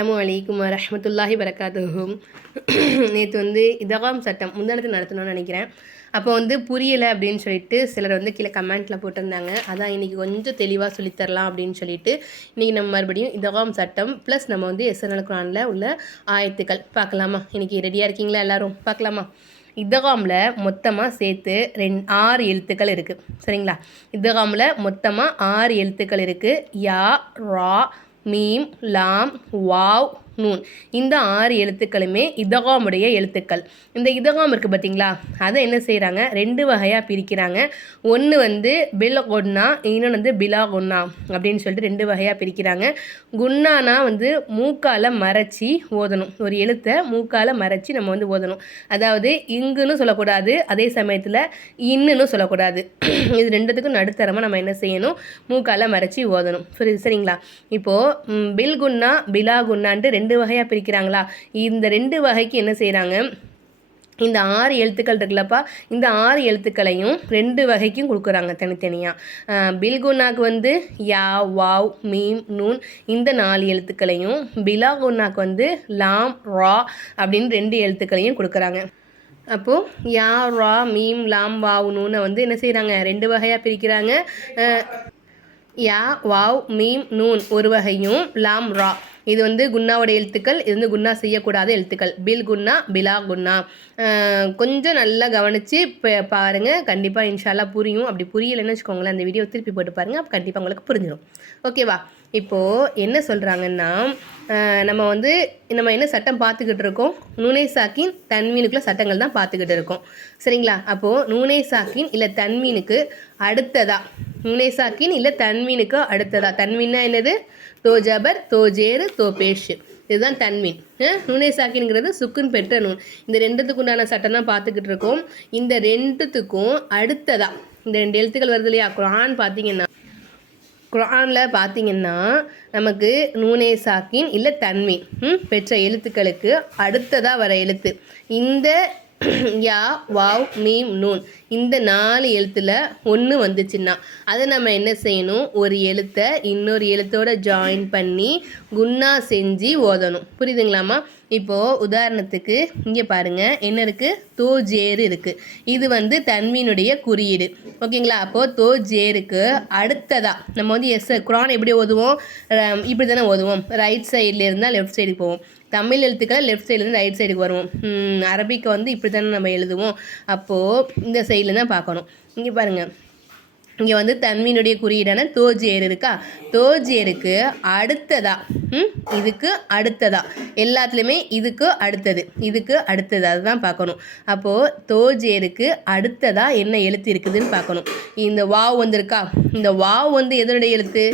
அஸ்ஸலாமு அலைக்கும் வரஹ்மத்துல்லாஹி வரகாத்துஹும். நேற்று வந்து இதகாம் சட்டம் முந்தானத்து நடத்தணும்னு நினைக்கிறேன். அப்போ வந்து புரியலை அப்படின்னு சொல்லிட்டு சிலர் வந்து கீழே கமெண்ட்டில் போட்டிருந்தாங்க. அதான் இன்றைக்கி கொஞ்சம் தெளிவாக சொல்லித்தரலாம் அப்படின்னு சொல்லிட்டு இன்றைக்கி நம்ம மறுபடியும் இதகாம் சட்டம் ப்ளஸ் நம்ம வந்து எஸ்என்எல் குரானில் உள்ள ஆயத்துக்கள் பார்க்கலாமா? இன்றைக்கி ரெடியாக இருக்கீங்களா எல்லோரும்? பார்க்கலாமா? இதகாமில் மொத்தமாக சேர்த்து 6 எழுத்துக்கள் இருக்குது. சரிங்களா? இதகாமில் மொத்தமாக 6 எழுத்துக்கள் இருக்குது. யா, ரா, மீம், லாம், வாவ், நூன். இந்த 6 எழுத்துக்களுமே இதகாமுடைய எழுத்துக்கள். இந்த இதகாம் இருக்குது பார்த்தீங்களா, அதை என்ன செய்கிறாங்க, 2 வகையாக பிரிக்கிறாங்க. ஒன்று வந்து பில் குன்னா, இன்னொன்று வந்து பிலா குன்னா அப்படின்னு சொல்லிட்டு 2 வகையாக பிரிக்கிறாங்க. குன்னானா வந்து மூக்கால் மறைச்சி ஓதணும். ஒரு எழுத்தை மூக்கால் மறைச்சி நம்ம வந்து ஓதணும். அதாவது இங்குன்னு சொல்லக்கூடாது, அதே சமயத்தில் இன்னுன்னு சொல்லக்கூடாது. இது ரெண்டுத்துக்கும் நடுத்தரமாக நம்ம என்ன செய்யணும், மூக்கால் மறைச்சி ஓதணும். சரிங்களா? இப்போது பில் குன்னா பிலா குன்னான்ட்டு 2 வகையாக பிரிக்கிறாங்களா? இந்த 2 வகைக்கு என்ன செய்கிறாங்க, இந்த 6 எழுத்துக்கள் இருக்குல்லப்பா, இந்த 6 எழுத்துக்களையும் 2 வகைக்கும் கொடுக்குறாங்க தனித்தனியாக. பில்குன்னாக்கு வந்து யா, வாவ், மீம், நூன் இந்த 4 எழுத்துக்களையும், பிலா குன்னாக்கு வந்து லாம், ரா அப்படின்னு 2 எழுத்துக்களையும் கொடுக்குறாங்க. அப்போது யா, ரா, மீம், லாம், வாவ், நூனை வந்து என்ன செய்கிறாங்க, 2 வகையாக பிரிக்கிறாங்க. யா, வாவ், மீம், நூன் ஒரு வகையும், லாம், ரா இது வந்து குன்னாவோட எழுத்துக்கள். இது வந்து குன்னா செய்யக்கூடாத எழுத்துக்கள். பில் குன்னா பிலா குன்னா. கொஞ்சம் நல்லா கவனித்து பாருங்கள், கண்டிப்பாக இன்ஷால்லா புரியும். அப்படி புரியலைன்னு வச்சுக்கோங்களேன், அந்த வீடியோ திருப்பி போட்டு பாருங்கள், அப்போ கண்டிப்பாக உங்களுக்கு புரிஞ்சிடும். ஓகேவா? இப்போது என்ன சொல்கிறாங்கன்னா, நம்ம என்ன சட்டம் பார்த்துக்கிட்டு இருக்கோம், நூனை சாக்கின் தன்மீனுக்குள்ள சட்டங்கள் தான் பார்த்துக்கிட்டு இருக்கோம். சரிங்களா? அப்போது நூனை சாக்கின் இல்லை தன்மீனுக்கு அடுத்ததா, நூனை சாக்கின் இல்லை தன்மீனுக்கு அடுத்ததா, தன்மீன்னா என்னது, தோ ஜபர், தோ ஜேரு, தோ பேஷு, இதுதான் தன்மீன். நூனை சாக்கின்ங்கிறது சுக்குன் பெற்ற நூன். இந்த 2த்துக்கு உண்டான சட்டம் தான் பார்த்துக்கிட்டு இருக்கோம். இந்த 2த்துக்கும் அடுத்ததா இந்த 2 எழுத்துக்கள் வருது இல்லையா, குர்ஆனில் பார்த்தீங்கன்னா நமக்கு நூனே சாக்கின் இல்லை தன்மீன் பெற்ற எழுத்துக்களுக்கு அடுத்ததாக வர எழுத்து இந்த யா, வாவ், மீம், நூன் இந்த 4 எழுத்தில் ஒன்று வந்துச்சுன்னா அதை நம்ம என்ன செய்யணும், ஒரு எழுத்தை இன்னொரு எழுத்தோட ஜாயின் பண்ணி குன்னா செஞ்சு ஓதணும். புரியுதுங்களாம்மா? இப்போது உதாரணத்துக்கு இங்கே பாருங்கள், என்ன இருக்குது, தோ ஜேரு இருக்குது. இது வந்து தன்மீனுடைய குறியீடு. ஓகேங்களா? அப்போது தோ ஜேருக்கு அடுத்ததாக நம்ம வந்து குர்ஆன் எப்படி ஓதுவோம், இப்படி தானே ஓதுவோம். ரைட் சைடில் இருந்தால் லெஃப்ட் சைடுக்கு போவோம். தமிழ் எழுத்துக்களை லெஃப்ட் சைட்லேருந்து ரைட் சைடுக்கு வருவோம். அரபிக்கை வந்து இப்படி தானே நம்ம எழுதுவோம். அப்போது இந்த சைடில் தான் பார்க்கணும். இங்கே பாருங்கள், இங்கே வந்து தன்மீனுடைய குறியீடான தோஜேர் இருக்கா, தோஜேருக்கு அடுத்ததா, இதுக்கு அடுத்ததா, எல்லாத்துலேயுமே இதுக்கு அடுத்தது அதுதான் பார்க்கணும். அப்போது தோஜேருக்கு அடுத்ததா என்ன எழுத்து இருக்குதுன்னு பார்க்கணும். இந்த வாவ் வந்திருக்கா, இந்த வாவ் வந்து எதனுடைய எழுத்து,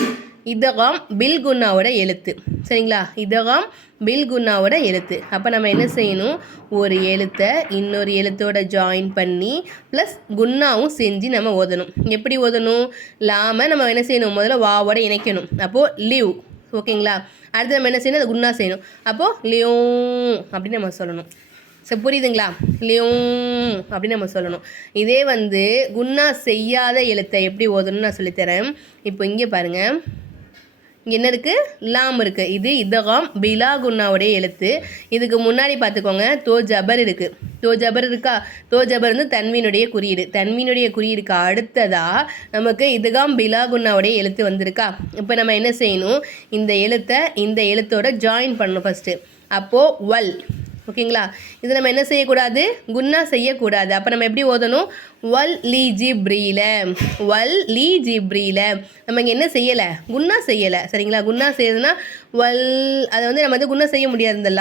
இதகாம் பில் குன்னாவோட எழுத்து. சரிங்களா? இதகாம் பில் குன்னாவோட எழுத்து. அப்போ நம்ம என்ன செய்யணும், ஒரு எழுத்தை இன்னொரு எழுத்தோட ஜாயின் பண்ணி ப்ளஸ் குன்னாவும் செஞ்சு நம்ம ஓதணும். எப்படி ஓதணும், லாம நம்ம என்ன செய்யணும், முதல்ல வாவோட இணைக்கணும். அப்போது லிவ். ஓகேங்களா? அடுத்து நம்ம என்ன செய்யணும், அது குன்னா செய்யணும். அப்போது லியோம் அப்படின்னு நம்ம சொல்லணும். ஸோ புரியுதுங்களா? லியோம் அப்படின்னு நம்ம சொல்லணும். இதே வந்து குன்னா செய்யாத எழுத்தை எப்படி ஓதணும்னு நான் சொல்லித்தரேன். இப்போ இங்கே பாருங்கள், இங்கே என்ன இருக்குது, லாம் இருக்குது. இது இதகாம் பிலா குன்னாவுடைய எழுத்து. இதுக்கு முன்னாடி பார்த்துக்கோங்க, தோ ஜபர் இருக்குது. தோ ஜபர் இருக்கா, தோ ஜபர் வந்து தன்மீனுடைய குறியீடு. தன்மீனுடைய குறியீடுக்கு அடுத்ததாக நமக்கு இதகாம் பிலா குன்னாவுடைய எழுத்து வந்திருக்கா. இப்போ நம்ம என்ன செய்யணும், இந்த எழுத்தை இந்த எழுத்தோட ஜாயின் பண்ணணும் ஃபஸ்ட்டு. அப்போது வல். ஓகேங்களா? இது நம்ம என்ன செய்யக்கூடாது, குன்னா செய்யக்கூடாது. அப்போ நம்ம எப்படி ஓதணும், வல் லீ ஜிப்ரீல, வல் லீ ஜிப்ரீல. நம்ம இங்கே என்ன செய்யலை, குன்னா செய்யலை. சரிங்களா? குன்னா செய்யறதுன்னா வல், அதை வந்து நம்ம வந்து குன்னா செய்ய முடியாது. இந்த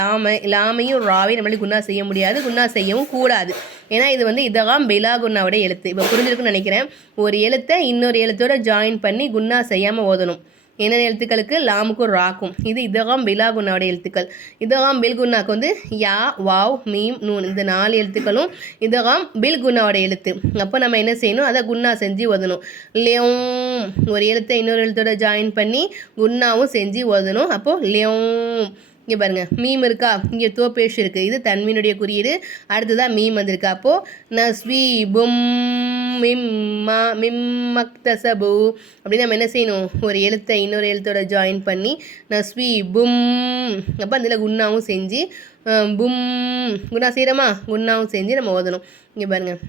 லாமையும் ராவையும் நம்மளால குன்னா செய்ய முடியாது, குன்னா செய்யவும் கூடாது. ஏன்னா இது வந்து இதகாம் பிலா குன்னாவோட எழுத்து. இப்போ புரிஞ்சிருக்குன்னு நினைக்கிறேன். ஒரு எழுத்தை இன்னொரு எழுத்தோட ஜாயின் பண்ணி குன்னா செய்யாமல் ஓதணும். என்னென்ன எழுத்துக்களுக்கு, லாமுக்கும் ராக்கும். இது இதகாம் பிலா குன்னாவோட எழுத்துக்கள். இதகாம் பில் குன்னாக்கு வந்து யா, வாவ், மீம், நூன் இந்த 4 எழுத்துக்களும் இதகாம் பில் குன்னாவோட எழுத்து. அப்போ நம்ம என்ன செய்யணும், அதை குன்னா செஞ்சு ஓதணும். லியோம் ஒரு எழுத்தை இன்னொரு எழுத்தோட ஜாயின் பண்ணி குன்னாவும் செஞ்சு ஓதணும். அப்போது லியோம் இங்கே பாருங்கள் மீம் இருக்கா, இங்கே தோ பேஷ் இருக்குது, இது தன்மீனுடைய குறியீடு. அடுத்ததான் மீம் வந்திருக்கு. அப்போது நஸ்வி பும் மிம்மா மிம்மக்தசபு அப்படின்னு நம்ம என்ன செய்யணும், ஒரு எழுத்தை இன்னொரு எழுத்தோட ஜாயின் பண்ணி நஸ்வி பும், அப்போ அதில் குன்னாவும் செஞ்சு பும் குன்னா செய்கிறோமா, குன்னாவும் செஞ்சு நம்ம ஓதணும். இங்கே பாருங்கள்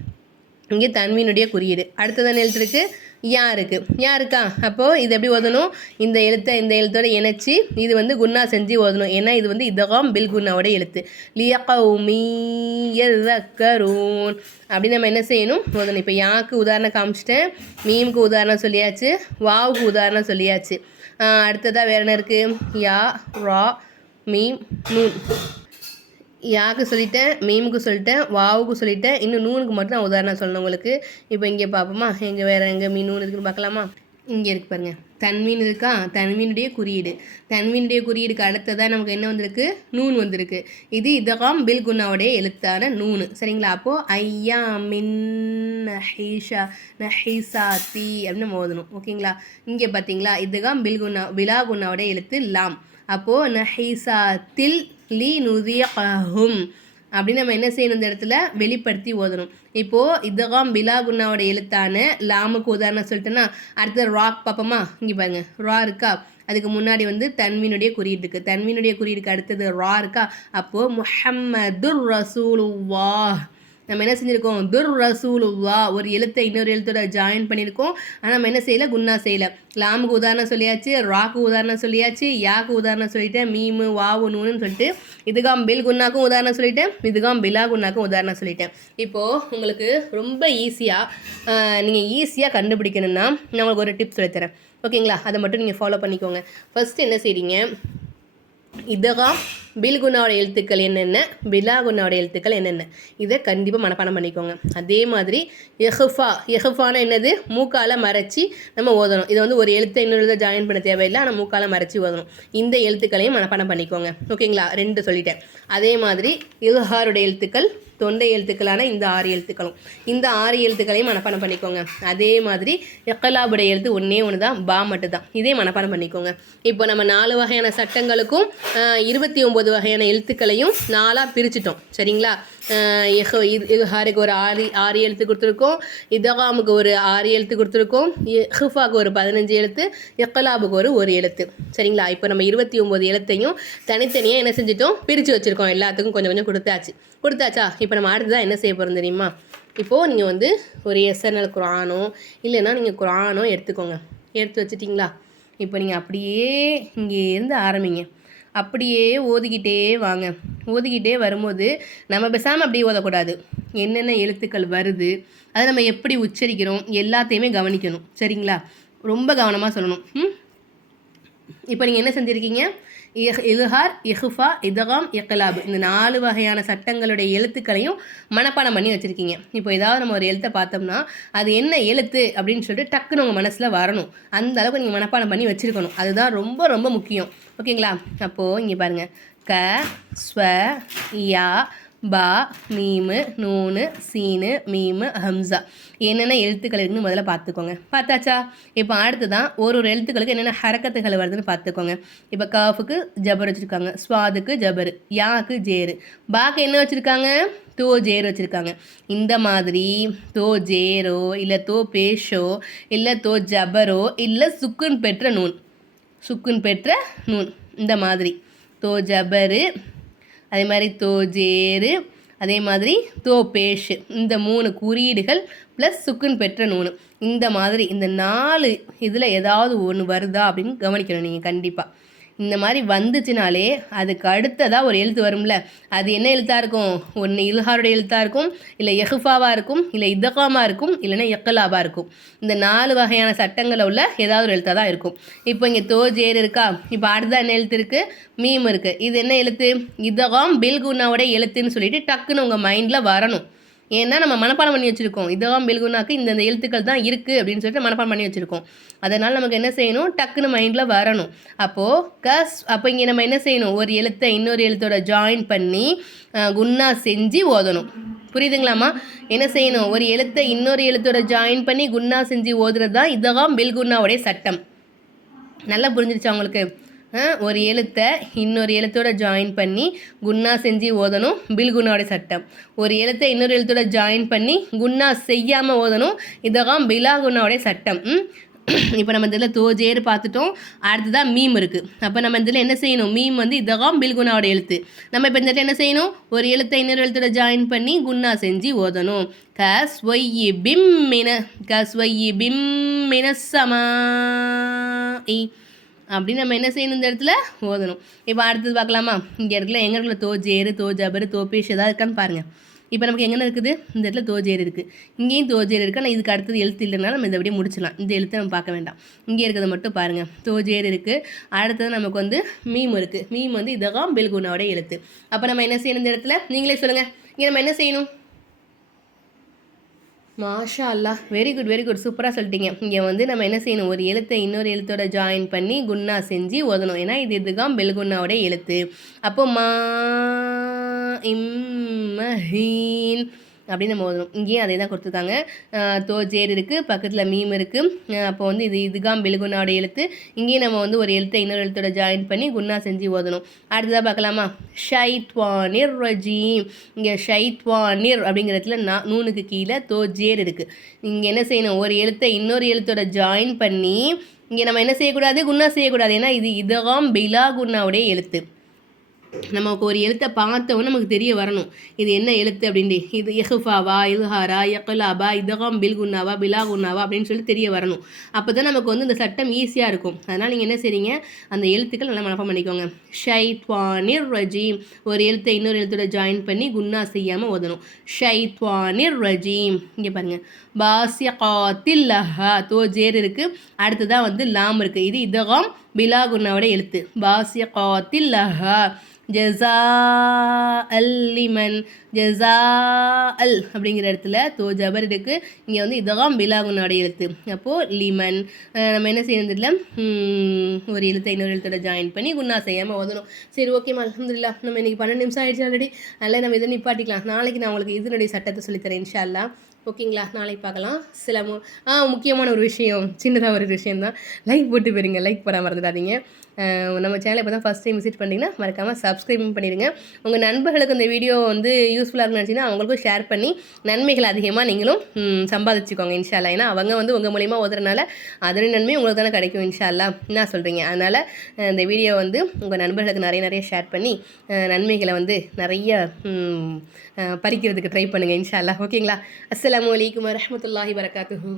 இங்கே தன்மீனுடைய குறியீடு. அடுத்ததான் எழுத்து இருக்குது யா இருக்குது, யா இருக்கா. அப்போது இது எப்படி ஓதணும், இந்த எழுத்தை இந்த எழுத்தோட இணைச்சி இது வந்து குன்னா செஞ்சு ஓதணும். ஏன்னா இது வந்து இதகாம் பில் குன்னாவோட எழுத்து. லியகௌமி யذكرون அப்படின்னு நம்ம என்ன செய்யணும், ஓதணும். இப்போ யாவுக்கு உதாரணம் காமிச்சிட்டேன், மீமுக்கு உதாரணம் சொல்லியாச்சு, வாவுக்கு உதாரணம் சொல்லியாச்சு. அடுத்ததாக வேறு என்ன இருக்குது, யா ரா மீம் நூன். யாவுக்கு சொல்லிட்டேன், மீமுக்கு சொல்லிட்டேன், வாவுக்கு சொல்லிட்டேன், இன்னும் நூனுக்கு மட்டும் நான் உதாரணம் சொல்லணும் உங்களுக்கு. இப்போ இங்கே பார்ப்போமா, எங்கே வேறு எங்கே மீன் நூன் இருக்குன்னு பார்க்கலாமா. இங்கே இருக்கு பாருங்கள், தன்மீன் இருக்கா, தன்மீனுடைய குறியீடு. தன்மீனுடைய குறியீடுக்கு அடுத்ததாக நமக்கு என்ன வந்திருக்கு, நூன் வந்திருக்கு. இது இதகாம் பில் குன்னாவுடைய எழுத்தான நூனு, சரிங்களா. அப்போது ஐயா மின் நஹீஷா நஹீசாத்தி அப்படின்னு நம்ம ஓதணும், ஓகேங்களா. இங்கே பார்த்தீங்களா, இதகாம் பில் குன்னா பிலா குன்னாவுடைய எழுத்து லாம். அப்போது நஹீசாத்தில் லி நுதியகும் அப்படின்னு நம்ம என்ன செய்யணும், இந்த இடத்துல வெளிப்படுத்தி ஓதணும். இப்போது இதகாம் பிலா குன்னாவோட எழுத்தான லாமுக்கு உதாரணம் சொல்லிட்டேன்னா, அடுத்த ராக் பார்ப்போமா. இங்கே பாருங்க ரா இருக்கா, அதுக்கு முன்னாடி வந்து தன்மீனுடைய குறியீடு இருக்குது, தன்மீனுடைய குறியீடுக்கு அடுத்தது ரா இருக்கா. அப்போது முஹம்மதுர் ரசூலுல்லாஹ் நம்ம என்ன செஞ்சுருக்கோம், துர் ரசூலுல்லா ஒரு எழுத்தை இன்னொரு எழுத்தோட ஜாயின் பண்ணியிருக்கோம். ஆனால் நம்ம என்ன செய்யலை, குன்னா செய்யலை. லாமுக்கு உதாரணம் சொல்லியாச்சு, ராக்கு உதாரணம் சொல்லியாச்சு, யாக்கு உதாரணம் சொல்லிட்டேன், மீமு வாவு நூன்னு சொல்லிட்டு இதுகாம் பில் குன்னாக்கும் உதாரணம் சொல்லிட்டேன், இதுகாம் பிலா குன்னாக்கும் உதாரணம் சொல்லிட்டேன். இப்போது உங்களுக்கு ரொம்ப ஈஸியாக நீங்கள் ஈஸியாக கண்டுபிடிக்கணும்னா நான் உங்களுக்கு ஒரு டிப்ஸ் சொல்லித்தரேன், ஓகேங்களா. அதை மட்டும் நீங்கள் ஃபாலோ பண்ணிக்கோங்க. ஃபஸ்ட்டு என்ன செய்றீங்க, இதகாம் பில் குன்னாவோட எழுத்துக்கள் என்னென்ன, பிலா குன்னாவோட எழுத்துக்கள் என்னென்ன, இதை கண்டிப்பாக மனப்பாடம் பண்ணிக்கோங்க. அதே மாதிரி எஹ்ஃபானா என்னது, மூக்கால் மறைச்சி நம்ம ஓதணும். இதை வந்து ஒரு எழுத்தை இன்னொரு எழுத்தை ஜாயின் பண்ண தேவையில்லை, ஆனால் மூக்கால் மறைச்சி ஓதணும். இந்த எழுத்துக்களையும் மனப்பாடம் பண்ணிக்கோங்க, ஓகேங்களா. 2 சொல்லிட்டேன். அதே மாதிரி இல்ஹாருடைய எழுத்துக்கள் தொண்டை எழுத்துக்களான இந்த 6 எழுத்துக்களும், இந்த 6 எழுத்துக்களையும் மனப்பாடம் பண்ணிக்கோங்க. அதே மாதிரி எக்கலாபுடைய எழுத்து ஒன்றே ஒன்று தான், பா மட்டும் தான், இதே மனப்பாடம் பண்ணிக்கோங்க. இப்போ நம்ம 4 வகையான சட்டங்களுக்கும் 29 வகையான எழுத்துக்களையும் 4ஆக பிரிச்சிட்டோம், சரிங்களா. இஹாருக்கு ஒரு 6 எழுத்து கொடுத்துருக்கோம், இதகாமுக்கு ஒரு 6 எழுத்து கொடுத்துருக்கோம், இஹ்ஃபாக்கு ஒரு 15 எழுத்து, இக்லாபுக்கு ஒரு எழுத்து, சரிங்களா. இப்போ நம்ம 29 எழுத்தையும் தனித்தனியாக என்ன செஞ்சிட்டோம், பிரித்து வச்சுருக்கோம். எல்லாத்துக்கும் கொஞ்சம் கொஞ்சம் கொடுத்தாச்சா. இப்போ நம்ம அடுத்ததான் என்ன செய்ய போகிறோம் தெரியுமா. இப்போது நீங்கள் வந்து ஒரு எஸ்என்எல் குரானோ இல்லைன்னா நீங்கள் குரானோ எடுத்துக்கோங்க. எடுத்து வச்சுட்டிங்களா. இப்போ நீங்கள் அப்படியே இங்கேருந்து ஆரம்பிங்க, அப்படியே ஓதிக்கிட்டே வாங்க. ஓதிக்கிட்டே வரும்போது நம்ம பேசாமல் அப்படியே ஓதக்கூடாது, என்னென்ன எழுத்துக்கள் வருது, அதை நம்ம எப்படி உச்சரிக்கிறோம் எல்லாத்தையுமே கவனிக்கணும், சரிங்களா. ரொம்ப கவனமாக சொல்லணும். இப்போ நீங்கள் என்ன செஞ்சுருக்கீங்க, இல்ஹார் இஹ்ஃபா இதகாம் இக்லாப் இந்த 4 வகையான சட்டங்களுடைய எழுத்துக்களையும் மனப்பாடம் பண்ணி வச்சுருக்கீங்க. இப்போ ஏதாவது நம்ம ஒரு எழுத்தை பார்த்தோம்னா அது என்ன எழுத்து அப்படின்னு சொல்லிட்டு டக்குன்னு உங்கள் மனசில் வரணும். அந்த அளவுக்கு நீங்கள் மனப்பாடம் பண்ணி வச்சுருக்கணும், அதுதான் ரொம்ப ரொம்ப முக்கியம், ஓகேங்களா. அப்போது இங்கே பாருங்கள், க ஸ்வ யா பா மீமு நூனு சீனு மீமு ஹம்சா என்னென்ன எழுத்துக்கள் இருக்குன்னு முதல்ல பார்த்துக்கோங்க. பார்த்தாச்சா. இப்போ அடுத்து தான் ஒரு எழுத்துக்களுக்கு என்னென்ன ஹரக்கத்துகள் வருதுன்னு பார்த்துக்கோங்க. இப்போ காஃபுக்கு ஜபர் வச்சுருக்காங்க, ஸ்வாதுக்கு ஜபரு, யாக்கு ஜேரு, பாக்கு என்ன வச்சுருக்காங்க, தோ ஜேர் வச்சுருக்காங்க. இந்த மாதிரி தோ ஜேரோ இல்லை தோ பேஷோ இல்லை தோ ஜபரோ இல்லை சுக்குன் பெற்ற நூன் இந்த மாதிரி தோ ஜபரு, அதே மாதிரி தோ ஜேரு, அதே மாதிரி தோ பேஷு, இந்த 3 குறியீடுகள் ப்ளஸ் சுக்குன் பெற்ற நூனு. இந்த மாதிரி இந்த 4 இதில் ஏதாவது ஒன்று வருதா அப்படின்னு கவனிக்கணும் நீங்கள் கண்டிப்பாக. இந்த மாதிரி வந்துச்சுனாலே அதுக்கு அடுத்ததாக ஒரு எழுத்து வரும்ல, அது என்ன எழுத்தாக இருக்கும், ஒன்று இல்ஹாருடைய எழுத்தாக இருக்கும், இல்லை எஹ்ஃபாவாக இருக்கும், இல்லை இதகாமாக இருக்கும், இல்லைன்னா எக்கலாபாக இருக்கும். இந்த 4 வகையான சட்டங்களில் உள்ள ஏதாவது ஒரு எழுத்தாக தான் இருக்கும். இப்போ இங்கே தோ ஜேர் இருக்கா, இப்போ அடுத்ததான் என்ன எழுத்து இருக்குது, மீம் இருக்குது. இது என்ன எழுத்து, இதகாம் பில்குனாவோட எழுத்துன்னு சொல்லிட்டு டக்குன்னு உங்கள் மைண்டில் வரணும். ஏன்னா நம்ம மனப்பாடம் பண்ணி வச்சுருக்கோம், இதகாம் பில்குனாக்கு இந்த எழுத்துக்கள் தான் இருக்குது அப்படின்னு சொல்லிட்டு மனப்பாடம் பண்ணி வச்சுருக்கோம். அதனால் நமக்கு என்ன செய்யணும், டக்குன்னு மைண்டில் வரணும். அப்போ இங்கே நம்ம என்ன செய்யணும், ஒரு எழுத்தை இன்னொரு எழுத்தோட ஜாயின் பண்ணி குன்னா செஞ்சு ஓதணும். புரியுதுங்களாம்மா. என்ன செய்யணும், ஒரு எழுத்தை இன்னொரு எழுத்தோட ஜாயின் பண்ணி குன்னா செஞ்சு ஓதுறது தான் இதகாம் பில்குனாவுடைய சட்டம். நல்லா புரிஞ்சிருச்சா உங்களுக்கு. ஒரு எழுத்தை இன்னொரு எழுத்தோட ஜாயின் பண்ணி குன்னா செஞ்சு ஓதணும், பில்குனாவுடைய சட்டம். ஒரு எழுத்தை இன்னொரு எழுத்தோட ஜாயின் பண்ணி குன்னா செய்யாமல் ஓதணும், இதெல்லாம் பிலாகுனாவுடைய சட்டம். இப்போ நம்ம இதில் தோஜேர் பார்த்துட்டோம். அடுத்ததான் மீம் இருக்குது. அப்போ நம்ம இதில் என்ன செய்யணும், மீம் வந்து இதெல்லாம் பில்குனாவோட எழுத்து. நம்ம இப்போ இந்த இடத்துல என்ன செய்யணும், ஒரு எழுத்தை இன்னொரு எழுத்தோட ஜாயின் பண்ணி குன்னா செஞ்சு ஓதணும். கஸ்வயி பிம்மின சமாஇ அப்படின்னு நம்ம என்ன செய்யணும், இந்த இடத்துல ஓதணும். இப்போ அடுத்தது பார்க்கலாமா, இங்கே இடத்துல எங்கே இடத்துல தோஜேரு தோஜபரு தோபேஷ் ஏதாவது இருக்கான்னு பாருங்கள். இப்போ நமக்கு எங்கே இருக்குது, இந்த இடத்துல தோஜேர் இருக்குது, இங்கேயும் தோஜேர் இருக்குது. ஆனால் இதுக்கு அடுத்தது எழுத்து இல்லைனாலும் நம்ம இதை அப்படியே முடிச்சிடலாம். இந்த எழுத்தை நம்ம பார்க்க வேண்டாம், இங்கே இருக்கிறத மட்டும் பாருங்கள். தோஜேர் இருக்குது. அடுத்தது நமக்கு வந்து மீம் இருக்குது. மீம் வந்து இதெல்லாம் பில்குனாவோட எழுத்து. அப்போ நம்ம என்ன செய்யணும், இந்த இடத்துல நீங்களே சொல்லுங்கள், இங்கே நம்ம என்ன செய்யணும். மாஷா அல்லாஹ், வெரி குட் சூப்பராக சொல்லிட்டீங்க. இங்கே வந்து நம்ம என்ன செய்யணும், ஒரு எழுத்தை இன்னொரு எழுத்தோட ஜாயின் பண்ணி குன்னா செஞ்சு ஓதணும். ஏன்னா இதுதான் பெல்குன்னாவோட எழுத்து. அப்போ மா இம்மஹீன் அப்படின்னு நம்ம ஓதணும். இங்கேயும் அதே தான் கொடுத்துருக்காங்க. தோஜேர் இருக்குது, பக்கத்தில் மீம் இருக்குது. அப்போ வந்து இதுதான் பெல்குன்னாவோட எழுத்து. இங்கேயும் நம்ம வந்து ஒரு எழுத்தை இன்னொரு எழுத்தோட ஜாயின் பண்ணி குன்னா செஞ்சு ஓதணும். அடுத்ததாக பார்க்கலாமா, ஷைத்வானிர் ரஜீம். இங்கே ஷைத்வானிர் அப்படிங்கிறதுல நூனுக்கு கீழே தோஜேர் இருக்குது. இங்கே என்ன செய்யணும், ஒரு எழுத்தை இன்னொரு எழுத்தோட ஜாயின் பண்ணி இங்கே நம்ம என்ன செய்யக்கூடாது, குன்னா செய்யக்கூடாது. ஏன்னா இதெல்லாம் பிலா குன்னாவுடைய எழுத்து. நமக்கு ஒரு எழுத்தை பார்த்தவொன்னு நமக்கு தெரிய வரணும், இது என்ன எழுத்து அப்படின்ட்டு. இது எஹுஃபாவா, இல்ஹாரா, யக்லாபா, இதகம் பில்குன்னாவா, பிலாகுன்னாவா அப்படின்னு சொல்லி தெரிய வரணும். அப்போ தான் நமக்கு வந்து இந்த சட்டம் ஈஸியாக இருக்கும். அதனால் நீங்கள் என்ன செய்றீங்க, அந்த எழுத்துக்கள் நல்லா மனப்பாடம் பண்ணிக்கோங்க. ஷைத்வானிர் ரஜீம், ஒரு எழுத்தை இன்னொரு எழுத்தோட ஜாயின் பண்ணி குன்னா செய்யாமல் ஓதணும். ஷைத்வானிர் ரஜீம். இங்கே பாருங்கள், பாசியகாத்தில் லஹா, தோஜேர் இருக்குது. அடுத்ததான் வந்து லாம் இருக்குது. இது இதகம் பிலாகுன்னாவோட எழுத்து. பாசியகாத்தில் லஹா ஜஸா அல்லிமன், ஜஸா அல் அப்படிங்கிற இடத்துல தோ ஜபர் இருக்குது. இங்கே வந்து இதெல்லாம் பிலாகுனோட எழுத்து. அப்போது லிமன் நம்ம என்ன செய்யறதில்ல, ஒரு எழுத்தை இன்னொரு எழுத்தோட ஜாயின் பண்ணி குன்னா செய்யாமல் ஓதணும். சரி, ஓகேம்மா, அல்ஹம்துலில்லாஹ். நம்ம இன்றைக்கி 12 நிமிஷம் ஆகிடுச்சு ஆல்ரெடி. அதில் நம்ம இதை நிப்பாட்டிக்கலாம். நாளைக்கு நான் உங்களுக்கு இதனுடைய சட்டத்தை சொல்லித்தரேன் இன்ஷா அல்லாஹ். ஓகேங்களா, நாளைக்கு பார்க்கலாம். சில முக்கியமான ஒரு விஷயம், சின்னதாக ஒரு விஷயந்தான். லைக் போட்டு போயிருங்க, லைக் போட மறந்துடாதீங்க. நம்ம சேனலை இப்போ தான் ஃபஸ்ட் டைம் விசிட் பண்ணிங்கன்னா மறக்காமல் சப்ஸ்கிரைப் பண்ணிடுங்க. உங்கள் நண்பர்களுக்கு இந்த வீடியோ வந்து யூஸ்ஃபுல்லாக இருக்குன்னு நினச்சிங்கன்னா அவங்களுக்கும் ஷேர் பண்ணி நன்மைகள் அதிகமாக நீங்களும் சம்பாதிச்சுக்கோங்க இன்ஷா அல்லாஹ். ஏன்னா அவங்க வந்து உங்கள் மூலிமா ஓதுறதுனால அதனுடைய நன்மை உங்களுக்கு தானே கிடைக்கும் இன்ஷா அல்லாஹ். என்ன சொல்கிறீங்க? அதனால் இந்த வீடியோ வந்து உங்கள் நண்பர்களுக்கு நிறைய ஷேர் பண்ணி நன்மைகளை வந்து நிறைய பறிக்கிறதுக்கு ட்ரை பண்ணுங்கள் இன்ஷா அல்லாஹ். ஓகேங்களா? அஸ்ஸலாமு அலைக்கும் வரஹ்மத்துல்லாஹி வரகாத்துஹு.